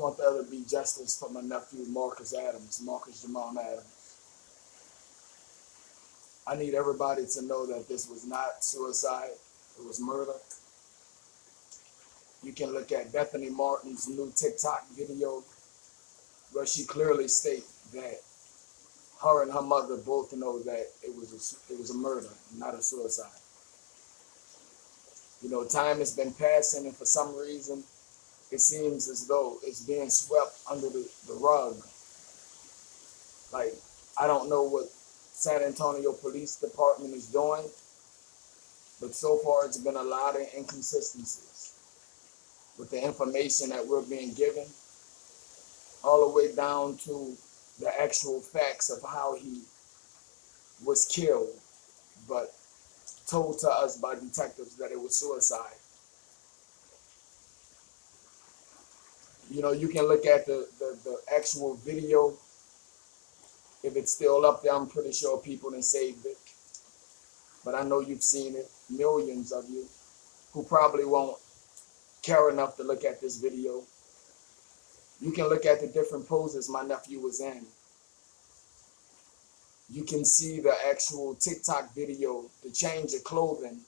want there to be justice for my nephew Marcus Jamon Adams. I need everybody to know that this was not suicide, it was murder. You can look at Bethany Martins' new TikTok video where she clearly states that her and her mother both know that it was a murder, not a suicide. You know, time has been passing, and for some reason, it seems as though it's being swept under the rug. Like, I don't know what San Antonio Police Department is doing, but so far it's been a lot of inconsistencies with the information that we're being given, all the way down to the actual facts of how he was killed, but told to us by detectives that it was suicide. You know, you can look at the actual video. If it's still up there, I'm pretty sure people have saved it. But I know you've seen it, millions of you, who probably won't care enough to look at this video. You can look at the different poses my nephew was in. You can see the actual TikTok video, the change of clothing,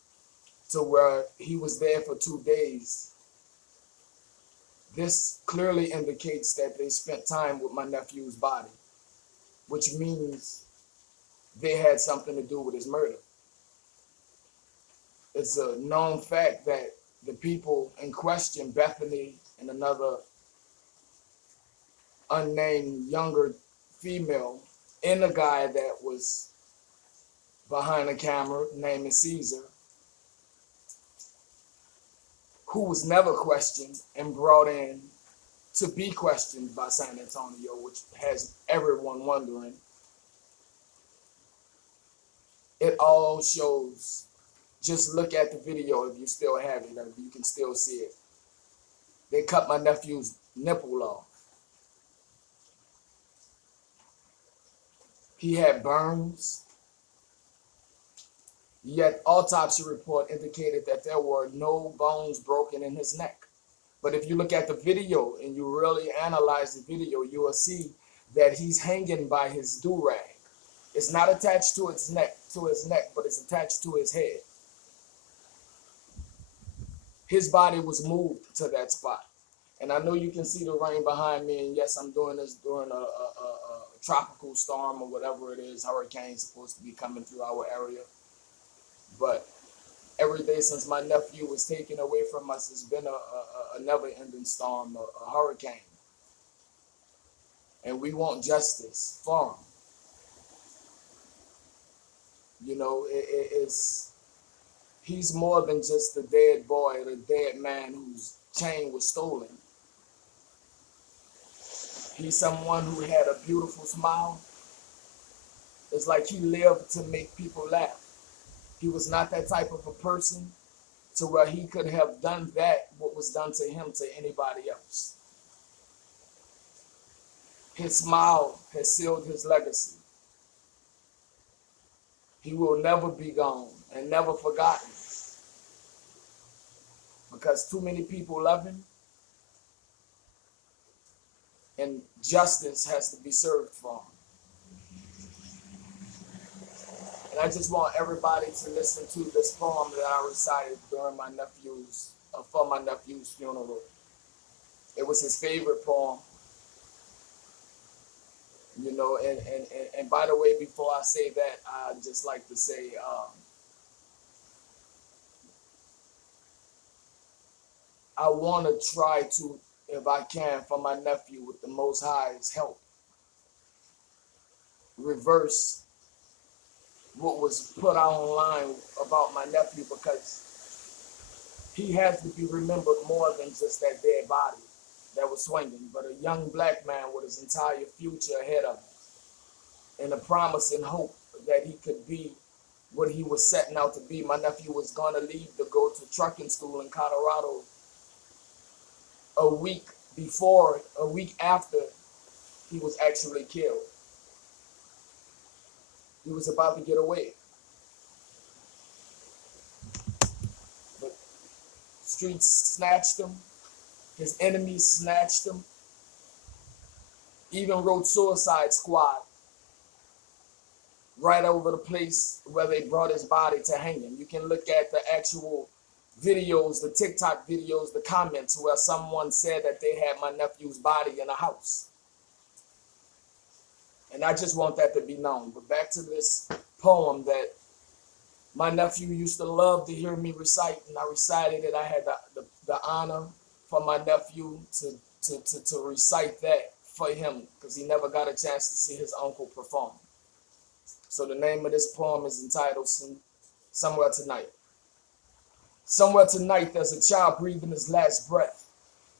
to where he was there for 2 days. This clearly indicates that they spent time with my nephew's body, which means they had something to do with his murder. It's a known fact that the people in question, Bethany and another unnamed younger female, and a guy that was behind the camera, named is Caesar, who was never questioned and brought in to be questioned by San Antonio, which has everyone wondering. It all shows. Just look at the video if you still have it, if you can still see it. They cut my nephew's nipple off. He had burns, yet autopsy report indicated that there were no bones broken in his neck. But if you look at the video and you really analyze the video, you will see that he's hanging by his do-rag. It's not attached to his neck, but it's attached to his head. His body was moved to that spot. And I know you can see the rain behind me, and yes, I'm doing this during a tropical storm or whatever it is, hurricane supposed to be coming through our area. But every day since my nephew was taken away from us, it's been a never-ending storm, a hurricane. And we want justice for him. You know, he's more than just a dead boy, or a dead man whose chain was stolen. He's someone who had a beautiful smile. It's like he lived to make people laugh. He was not that type of a person to where he could have done that, what was done to him, to anybody else. His smile has sealed his legacy. He will never be gone and never forgotten, because too many people love him, and justice has to be served for him. And I just want everybody to listen to this poem that I recited during for my nephew's funeral. It was his favorite poem. You know, and by the way, before I say that, I'd just like to say, I want to try to, if I can, for my nephew, with the Most High's help, reverse what was put out online about my nephew, because he has to be remembered more than just that dead body that was swinging, but a young black man with his entire future ahead of him, and a promise and hope that he could be what he was setting out to be. My nephew was going to leave to go to trucking school in Colorado a week after he was actually killed. He was about to get away, but streets snatched him. His enemies snatched him. Even wrote Suicide Squad right over the place where they brought his body to hanging. You can look at the actual videos, the TikTok videos, the comments where someone said that they had my nephew's body in a house. And I just want that to be known. But back to this poem that my nephew used to love to hear me recite, and I recited it. I had the honor for my nephew to recite that for him because he never got a chance to see his uncle perform. So the name of this poem is entitled Somewhere Tonight. Somewhere tonight, there's a child breathing his last breath,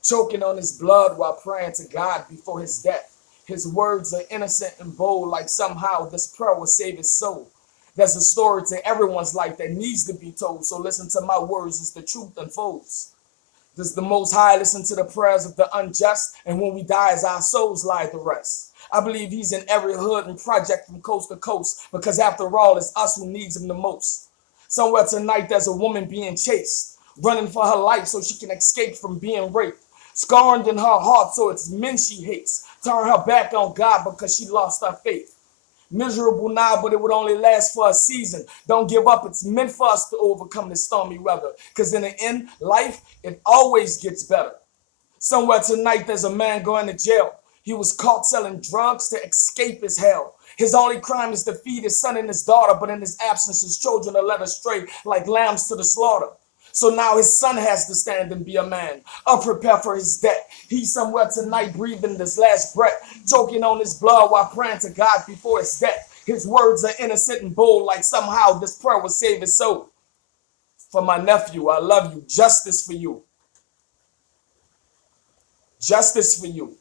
choking on his blood while praying to God before his death. His words are innocent and bold, like somehow this prayer will save his soul. There's a story to everyone's life that needs to be told, so listen to my words as the truth unfolds. Does the Most High listen to the prayers of the unjust? And when we die, as our souls lie to rest. I believe he's in every hood and project from coast to coast, because after all, it's us who needs him the most. Somewhere tonight, there's a woman being chased, running for her life so she can escape from being raped. Scarred in her heart, so it's men she hates. Turn her back on God because she lost her faith. Miserable now, but it would only last for a season. Don't give up. It's meant for us to overcome the stormy weather. Because in the end, life, it always gets better. Somewhere tonight, there's a man going to jail. He was caught selling drugs to escape his hell. His only crime is to feed his son and his daughter, but in his absence, his children are led astray like lambs to the slaughter. So now his son has to stand and be a man, unprepared for his death. He's somewhere tonight breathing his last breath, choking on his blood while praying to God before his death. His words are innocent and bold, like somehow this prayer will save his soul. For my nephew, I love you. Justice for you. Justice for you.